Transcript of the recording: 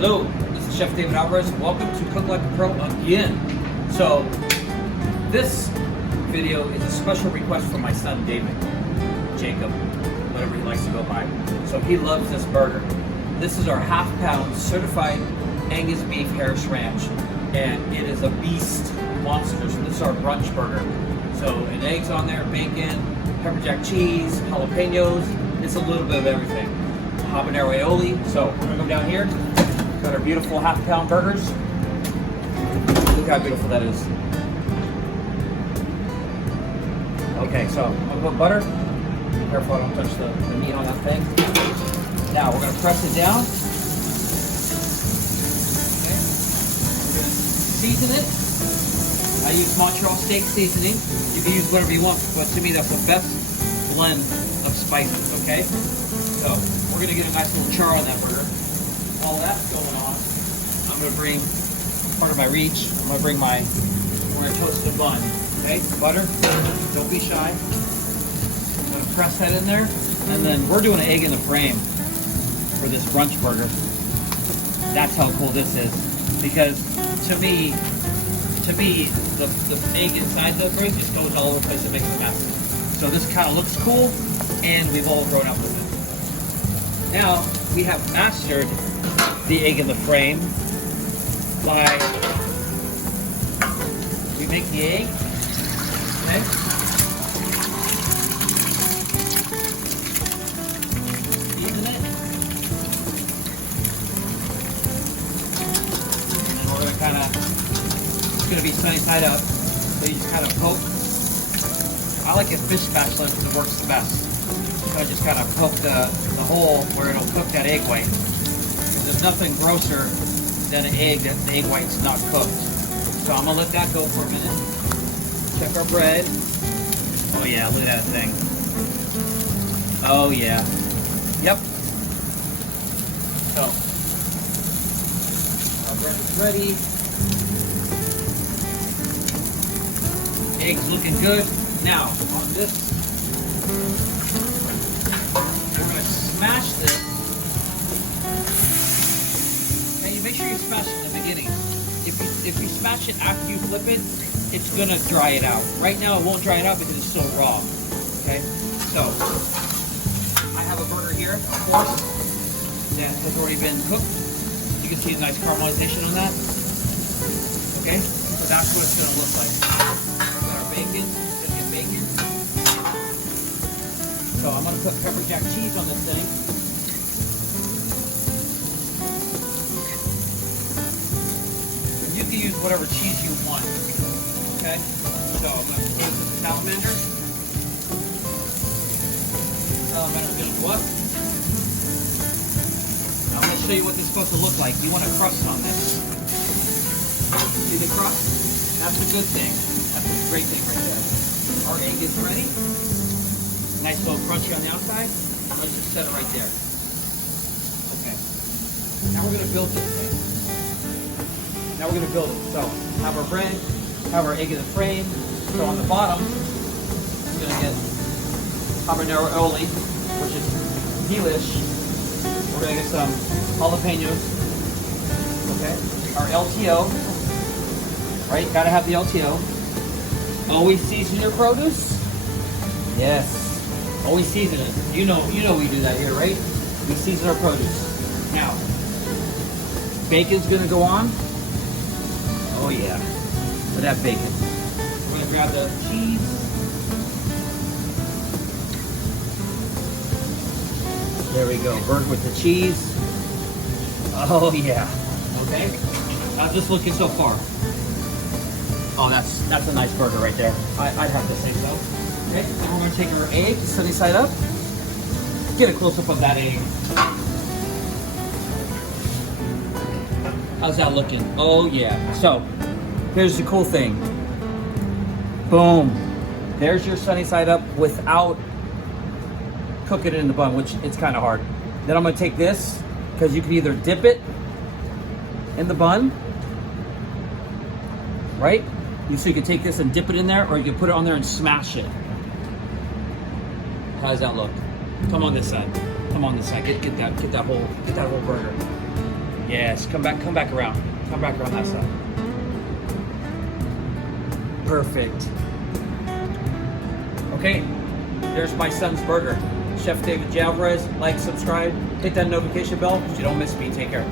Hello, this is Chef David Alvarez. Welcome to Cook Like a Pro again. So, this video is a special request from my son David, Jacob, whatever he likes to go by. So he loves this burger. This is our half-pound certified Angus beef Harris Ranch, and it is a beast monster. So this is our brunch burger. So an egg's on there, bacon, pepper jack cheese, jalapeños. It's a little bit of everything. Habanero Aioli. So we're gonna go down here. Got our beautiful half-pound burgers. Look how beautiful that is. Okay, so I'm gonna put butter. Be careful I don't touch the meat on that thing. Now we're gonna press it down. Okay. We're gonna season it. I use Montreal steak seasoning. You can use whatever you want, but to me that's the best blend of spices, okay? So we're gonna get a nice little char on that burger. While that's going on, I'm gonna bring part of my reach. We're gonna toast the bun. Okay, butter, don't be shy. I'm gonna press that in there, and then we're doing an egg in the frame for this brunch burger. That's how cool this is, because to me, the egg inside the burger just goes all over the place and makes a mess. So this kind of looks cool, and we've all grown up with it. Now we have mastered the egg in the frame by we make the egg. Okay. Season it. And we're going to kind of, it's going to be sunny side up. So you just kind of poke. I like a fish spatula because it works the best. So I just kind of poke the hole where it'll cook that egg white. Because there's nothing grosser than an egg that the egg white's not cooked. So I'm going to let that go for a minute. Check our bread. Oh yeah, look at that thing. Oh yeah. Yep. So, our bread is ready. Eggs looking good. Now, on this, we're going to smash this. And you make sure you smash it in the beginning. If you smash it after you flip it, it's gonna dry it out. Right now it won't dry it out because it's so raw. Okay? So I have a burger here, of course, that has already been cooked. You can see a nice caramelization on that. Okay? So that's what it's gonna look like. We got our bacon, it's gonna get bacon. So I'm gonna put pepper jack cheese on this thing. You can use whatever cheese you want. Okay, so I'm going to take the salamander. Salamander's going to go up. I'm going to show you what this is supposed to look like. You want a crust on this. See the crust? That's a good thing. That's a great thing right there. Our egg is ready. Nice little crunchy on the outside. Let's just set it right there. Okay. Now we're going to build this thing. Now we're going to build it. So, have our bread, have our egg in the frame. So on the bottom, we're going to get Habanero Aioli, which is delish. We're going to get some jalapeños. Okay. Our LTO. Right? Gotta have the LTO. Always season your produce. Yes. Always season it. You know we do that here, right? We season our produce. Now, bacon's going to go on. Oh yeah, with that bacon. We're gonna grab the cheese. There we go, burger with the cheese. Oh yeah. Okay. How's this looking so far? Oh, that's a nice burger right there. I'd have to say so. Okay, then we're gonna take our egg, sunny side up. Get a close up of that egg. How's that looking? Oh yeah. So, here's the cool thing. Boom. There's your sunny side up without cooking it in the bun, which it's kind of hard. Then I'm gonna take this, because you can either dip it in the bun, right? So you can take this and dip it in there, or you can put it on there and smash it. How does that look? Come on this side. Come on this side. Get that whole burger. Yes, come back around. Come back around that side. Perfect. Okay, there's my son's burger. Chef David J. Alvarez, like, subscribe, hit that notification bell so you don't miss me. Take care.